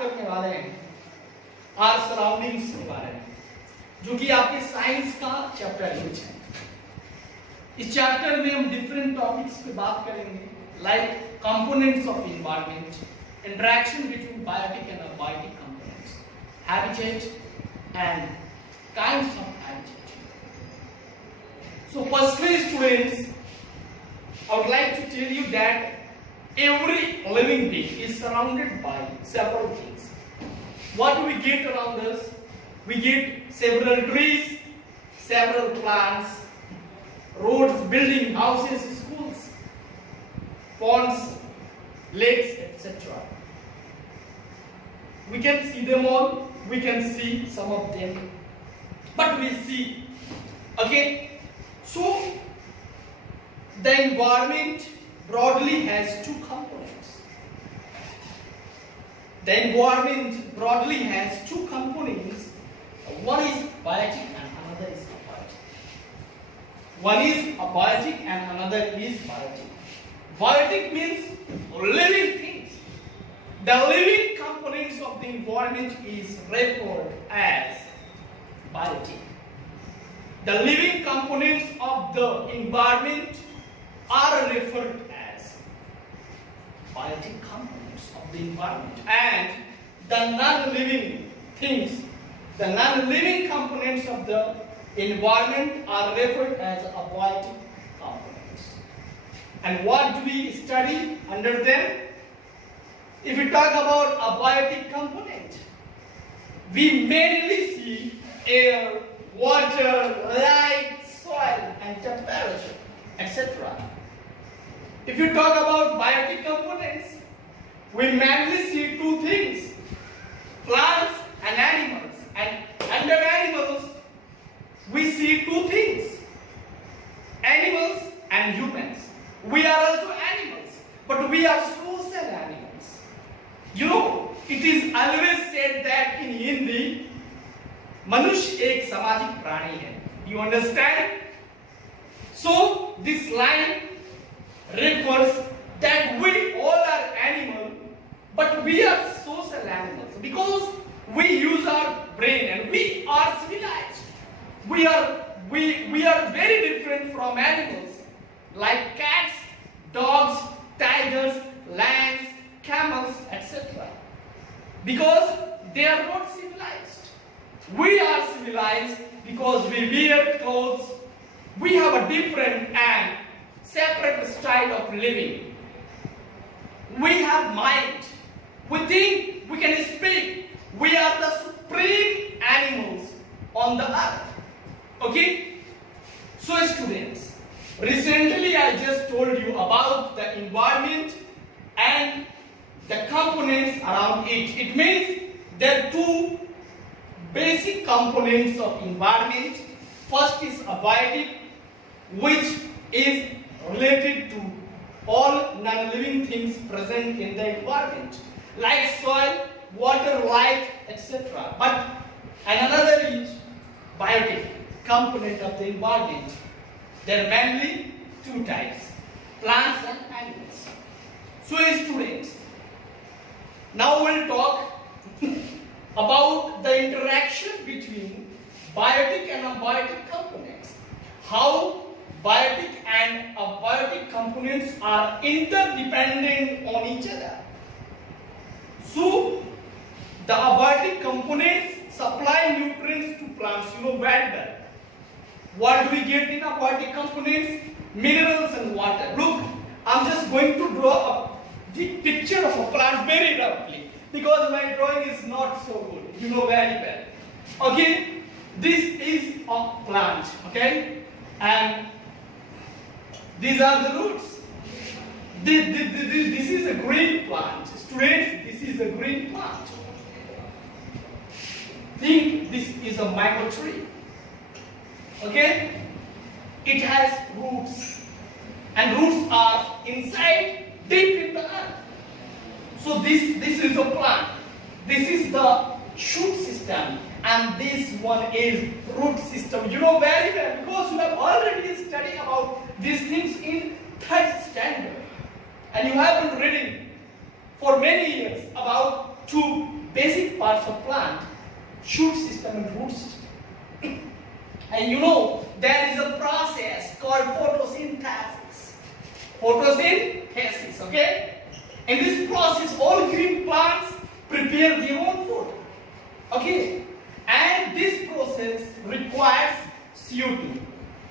बात करने वाले हैं आर सराउंडिंग्स के बारे में, जो कि आपके साइंस का चैप्टर है। इस चैप्टर में हम डिफरेंट टॉपिक्स पे बात करेंगे, like components of environment, interaction between biotic and abiotic components, habitat and kinds of habitat. So firstly, students, I would like to tell you that every living being is surrounded by several things. What do we get around us? We get several trees, several plants, roads, buildings, houses, schools, ponds, lakes, etc. We can see them all, we can see some of them, but we see, okay? So, the environment broadly has two components. The environment broadly has two components. One is biotic and another is abiotic. One is abiotic and another is biotic. Biotic means living things. The living components of the environment is referred as biotic. The living components of the environment are referred as biotic components of the environment, and the non-living things, the non-living components of the environment are referred as abiotic components. And what do we study under them? If we talk about abiotic component, we mainly see air, water, light, soil, and temperature, etc. If you talk about biotic components, we mainly see two things: plants and animals. And under animals, we see two things: animals and humans. We are also animals, but we are social animals. You know, it is always said that in Hindi, मनुष्य एक सामाजिक प्राणी है. You understand? So this line refers that we all are animal, but we are social animals because we use our brain and we are civilized. We are very different from animals like cats, dogs, tigers, lions, camels, etc. Because they are not civilized. We are civilized because we wear clothes. We have a different and separate style of living. We have mind. We think, we can speak. We are the supreme animals on the earth. Okay? So students, recently I just told you about the environment and the components around it. It means there are two basic components of environment. First is abiotic, which is related to all non-living things present in the environment, like soil, water, light, etc. But another is biotic component of the environment. There are mainly two types: plants and animals. So students, now we'll talk about the interaction between biotic and abiotic components. How biotic and abiotic components are interdependent on each other. So the abiotic components supply nutrients to plants. You know very well. What do we get in abiotic components? Minerals and water. Look, I'm just going to draw the picture of a plant very roughly, because my drawing is not so good. You know very well. Okay, this is a plant. Okay, and these are the roots. This is a green plant. Students, this is a green plant. Think this is a mango tree. Okay, it has roots, and roots are inside, deep in the earth. So this is a plant. This is the shoot system, and this one is root system. You know very well because you have already studied about these things in 3rd standard, and you have been reading for many years about two basic parts of plant: shoot system and root system. And you know there is a process called photosynthesis. Photosynthesis, okay? In this process, all green plants prepare their own food, okay? And this process requires CO2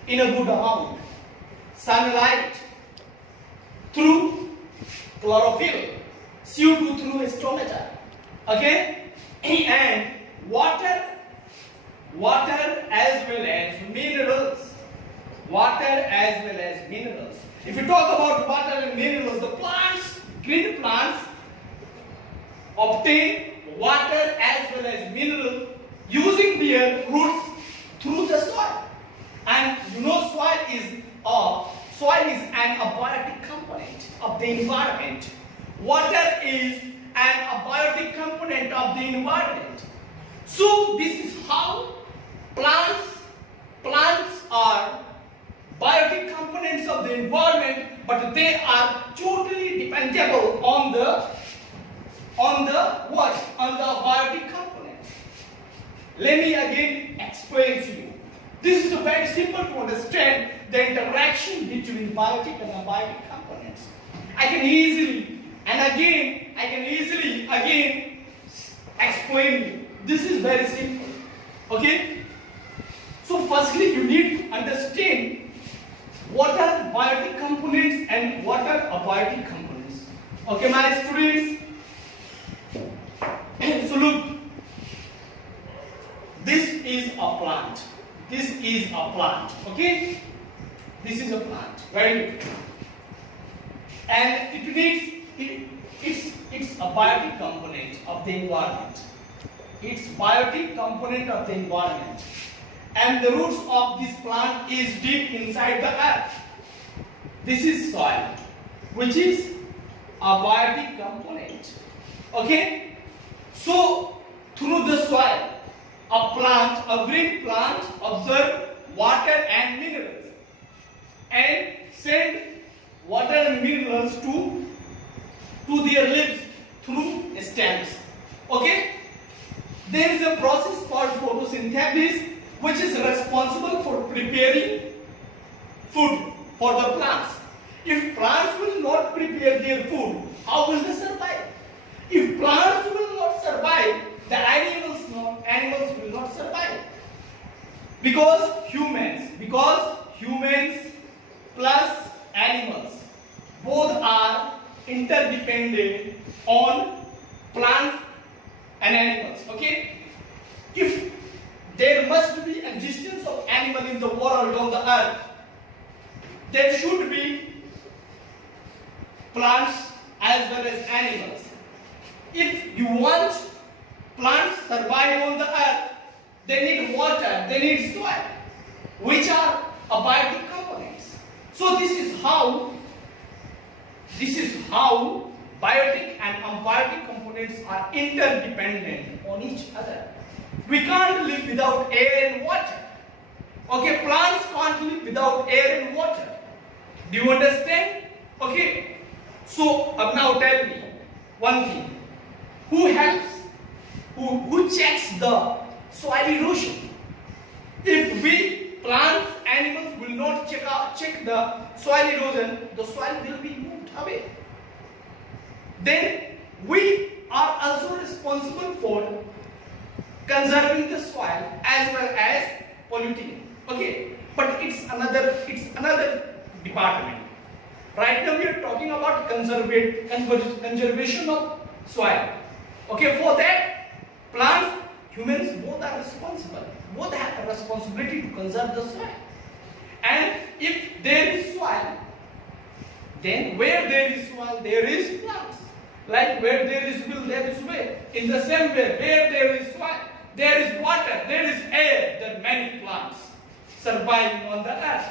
in a good amount, sunlight through chlorophyll, CO2 through stomata, okay? And water as well as minerals. If you talk about water and minerals, the plants, green plants, obtain water as well as mineral using their roots through the soil. And you know soil is an abiotic component of the environment. Water is an abiotic component of the environment. So this is how plants are biotic components of the environment, but they are totally dependable on the biotic component. Let me again explain to you. This is very simple to understand the interaction between biotic and abiotic components. I can easily again explain you. This is very simple. Okay? So firstly you need to understand what are biotic components and what are abiotic components. Okay, my students? So look, this is a plant. Okay? This is a plant. Very good. And it's a biotic component of the environment. And the roots of this plant is deep inside the earth. This is soil, which is a biotic component. Okay? So through the soil, a green plant absorb water and minerals and send water and minerals to their leaves through stems. Okay? There is a process called photosynthesis which is responsible for preparing food for the plants. If plants will not prepare their food, how will they survive? If plants will not survive, the animals will not survive. Because humans plus animals both are interdependent on plants and animals. Okay? If there must be existence of animal in the world on the earth, there should be plants as well as animals. If you want plants survive on the earth, they need water, they need soil, which are abiotic components. So this is how biotic and abiotic components are interdependent on each other. We can't live without air and water. Okay, plants can't live without air and water. Do you understand? Okay. So now tell me one thing. Who checks the soil erosion? If we plants, animals will not check the soil erosion, the soil will be moved away. Then we are also responsible for conserving the soil as well as polluting. Okay, but it's another department. Right now we are talking about conservation of soil. Okay, for that, plants, humans both are responsible. Both have a responsibility to conserve the soil. And if there is soil, then where there is soil, there is plants. Like where there is will, there is way. In the same way, where there is soil, there is water, there is air, there are many plants surviving on the earth.